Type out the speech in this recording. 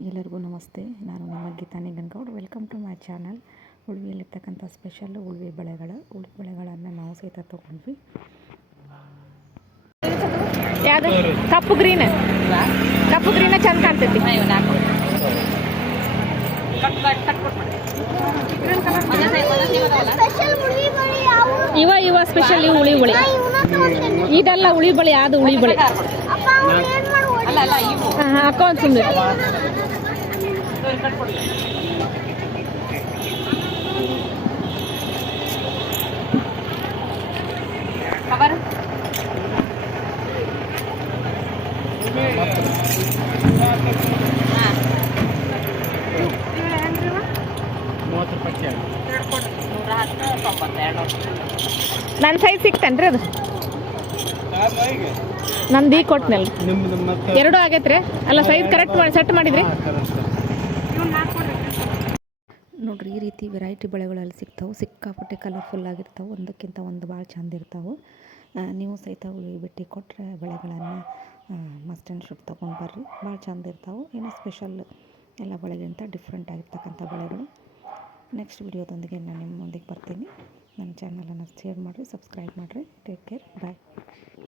ಎಲ್ಲರಿಗೂ ನಮಸ್ತೆ. ನಾನು ನಿಮ್ಮ Geetha Nigangoud. Welcome to my channel. ಉಳ್ವಿಯಲ್ಲಿರ್ತಕ್ಕಂಥ ಸ್ಪೆಷಲ್ ಉಳ್ವಿ ಬೆಳೆಗಳನ್ನು ನಾವು ಸಹಿತ ತೊಗೊಂಡ್ವಿ. ಯಾವುದು ಕಪ್ಪು ಗ್ರೀನ್ ಚಂದ ಕಾಣ್ತೈತಿ. ಇವ ಸ್ಪೆಷಲ್ ಉಳಿ ಇದಲ್ಲ ಉಳಿ ಬಳಿ ಯಾವುದು ಉಳಿ ಬಳಿ ಅಕೌಂಟ್ ಸುಮ್ಮನೆ ನನ್ನ ಸೈಜ್ ಸಿಕ್ತೇನ್ರಿ ಅದು ನಂದು ಈಗ ಕೊಟ್ಟನಲ್ಲ ಎರಡು ಆಗೈತ್ರಿ. ಅಲ್ಲ ಸೈಜ್ ಕರೆಕ್ಟ್ ಮಾಡಿ ಸೆಟ್ ಮಾಡಿದ್ರಿ ನೋಡ್ರಿ, ಈ ರೀತಿ ವೆರೈಟಿ ಬೆಳೆಗಳಲ್ಲಿ ಸಿಗ್ತಾವೆ. ಸಿಕ್ಕಾಪಟ್ಟೆ ಕಲರ್ಫುಲ್ ಆಗಿರ್ತಾವೆ, ಒಂದಕ್ಕಿಂತ ಒಂದು ಭಾಳ ಚಂದ ಇರ್ತಾವೆ. ನೀವು ಸಹಿತ ಉಳ್ವಿ ಭೇಟಿ ಕೊಟ್ಟರೆ ಬೆಳೆಗಳನ್ನು ಮಸ್ಟ್ ಆ್ಯಂಡ್ ಶುಡ್ ತೊಗೊಂಡು ಬರ್ರಿ. ಭಾಳ ಚಂದ ಇರ್ತಾವೆ. ಏನೋ ಸ್ಪೆಷಲ್ ಎಲ್ಲ ಬೆಳೆಗಿಂತ ಡಿಫ್ರೆಂಟ್ ಆಗಿರ್ತಕ್ಕಂಥ ಬೆಳೆಗಳು. ನೆಕ್ಸ್ಟ್ ವಿಡಿಯೋದೊಂದಿಗೆ ನಾನು ನಿಮ್ಮ ಮುಂದಕ್ಕೆ ಬರ್ತೀನಿ. ನನ್ನ ಚಾನಲನ್ನು ಶೇರ್ ಮಾಡಿರಿ, ಸಬ್ಸ್ಕ್ರೈಬ್ ಮಾಡಿರಿ. ಟೇಕ್ ಕೇರ್, ಬಾಯ್.